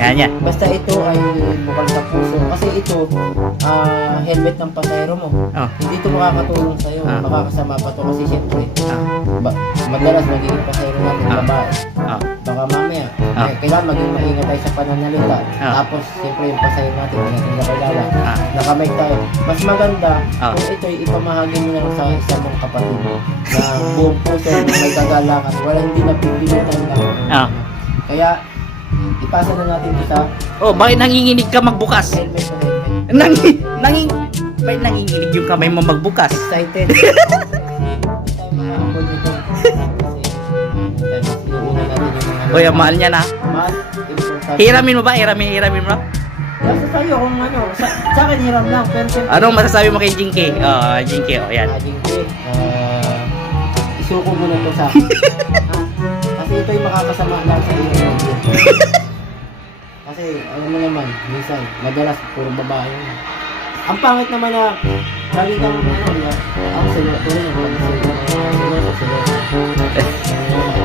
Yan, yan. Basta ito ay bukal sa puso. Kasi ito, helmet ng pasahero mo. Oh. Hindi ito makakatulong sa'yo. Makakasama pa to kasi siyempre, madalas magiging pasahero natin babae. Baka mamaya, kailangan maging maingat tayo sa pananalita. Tapos, siyempre yung pasahero natin, hindi natin nakilala. Nakamay tayo. Mas maganda kung ito'y ipamahagi mo na sa isa mong kapatid na buong puso may kagalakan. Wala hindi napipilitan lang. Kaya, ipasa na natin ito sa Oh, bakit nanginginig ka magbukas? helmet to helmet. Bakit nanginginig yung kamay mo magbukas? Excited. Hindi tayo makaabot nito. Kasi, sinubukan natin yung mga... Oy, ang mahal niya na. Mahal, important. Hiramin mo ba? Hiramin mo? Nasa sa'yo kung ano. Sa akin hiram lang. Pero siyempre... Anong masasabi mo kay Jinky? Jinky, yan. Jinky, isuko mo na ito sa akin. Kasi ito'y makakasama lang sa iyo. Kasi, alam mo naman, minsan, madalas, puro babae yun. Ang pangit naman na, lagi kang, ako sila, tuloy na,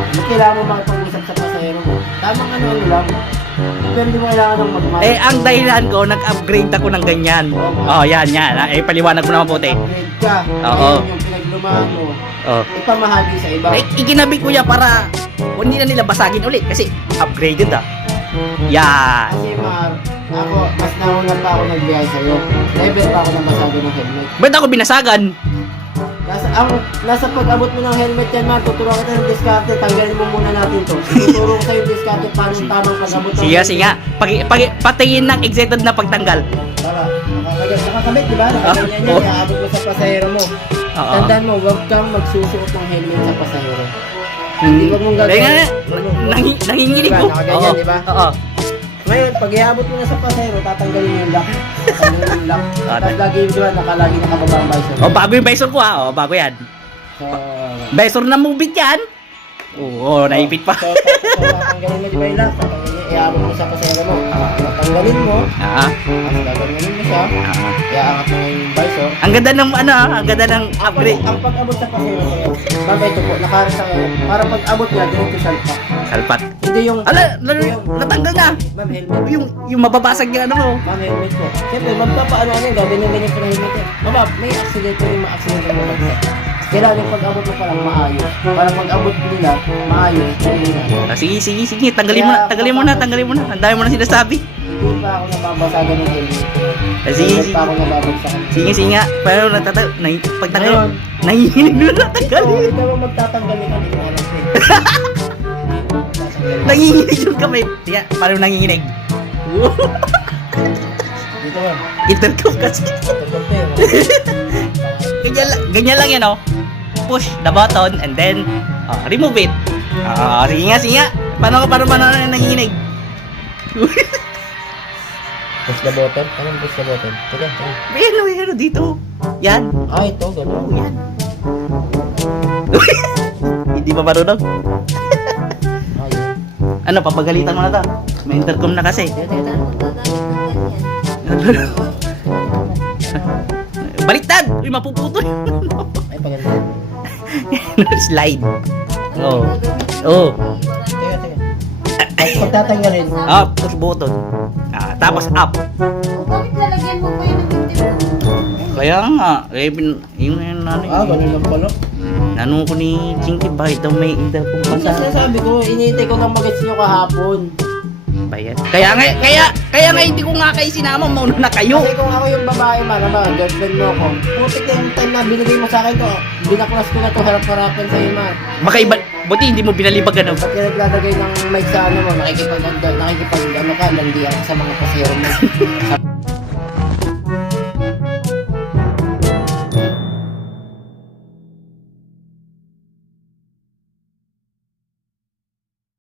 hindi kailangan mo makipag-usap sa pasahero mo. Tamang ano lang, pero hindi mo kailangan ng magmahal. Eh, ang dahilan ko, nag-upgrade ako ng ganyan. Yan. Paliwanag mo na mabuti. Upgrade ka, Oo. ngayon yung pinaglumaan mo, Oh. ipamahagi sa iba. Eh, ikinabit ko yan para hindi na nila basagin ulit kasi upgraded Yan. Kasi ako, mas nauna pa ako nagbiyahe sa'yo. Never pa ako nabasado ng helmet. Ba't ako binasagan? Nasa pag-abot mo ng helmet yan, man, tuturo kita ng diskarte. Tanggalin mo muna natin to. Tuturo ko sa'yo yung diskarte paano yung tamang pag-abot ng Sige nga. Patingin ng excited na pagtanggal. Para, nakakabit, di ba? Nakaganyan yan, iaabot mo sa pasahero mo. Tandaan mo, huwag kang magsusuot ng helmet sa pasahero. Hindi wag mong Kaya nga, gagawin. nanginginig Diba? ko. Nakaganyan, di ba? Oo. Ngayon, pag iabot mo na sa pasahero, tatanggalin mo yung lock. Tatanggalin mo yung lock. Tapos lagi yung diba, nakalagi nakababa ang visor. Bago yung visor ko bago yan. So, Visor na mubit yan. Oo, naipit pa. So, tatanggalin mo diba yung lock? Iabot mo sa pasahero mo. Tatanggalin mo. Tapos gagawin mo siya. Iaangat mo yung visor. Ang ganda ng ang ganda ng upgrade. Ang pag-abot sa pasahero sa'yo, mabay ito po, nakarasa ngayon. Para pag-abot niya, diretso salpa. Salpat. Hindi yung... Natanggal na. Ma'am, helmet. Yung mababasag yung ano mo. Ma'am, helmet po. Siyempre, magpapaano yan, ganyan po na helmet yan. Mama, may accident po yung ma-accident mo lang. Kailangan yung pag-abot mo parang maayos. Para pag-abot nila, maayos. Sige. Tanggalin mo na. Ang dami mo na sinasabi. Hindi pa ako nababasagan ng helmet. Sige. Hindi pa ako nababagsakan. Sige nga. Pero pagtanggal, nangihinig na natanggal. Oo, ikaw ang magtatanggal ng helmet. Nangihinig yung kamay. Tiga, parang nangihinig. Dito ba? Intercom kasi. Ganyan lang yan, Push the button and then remove it. Sige nga. Paano nangihinig? Push the button? Anong push the button? Sige. Ano dito? Yan. Ito, gano'n. Yan. Hindi ba marunong? Ano, papagalitan mo na to. May intercom na kasi. Baliktad! Uy, mapuputol. Ay, paganda. Slide. Oo. Tapos pagtatanggalin. Push button. Tapos up. Bakit lalagyan mo pa yun ng intercom? Kaya nga, yung Ganun lang pala. nanong ko ni Jinky, bakit daw may intercom pa Ang sa... sinasabi ko, iniintay ko lang mag-gets nyo kahapon. Bayad. Kaya nga hindi ko nga kayo sinama, mauna na kayo. Kasi kung ako yung babae girlfriend mo ako, putik na yung time na binigay mo sa akin to, binaklas ko na to harap-harapan sa'yo, ma. Baka iba, buti hindi mo binalibag ano. Ba't yung naglalagay ng mic sa ano mo, nakikipag ano ka, landiyan sa mga pasero mo.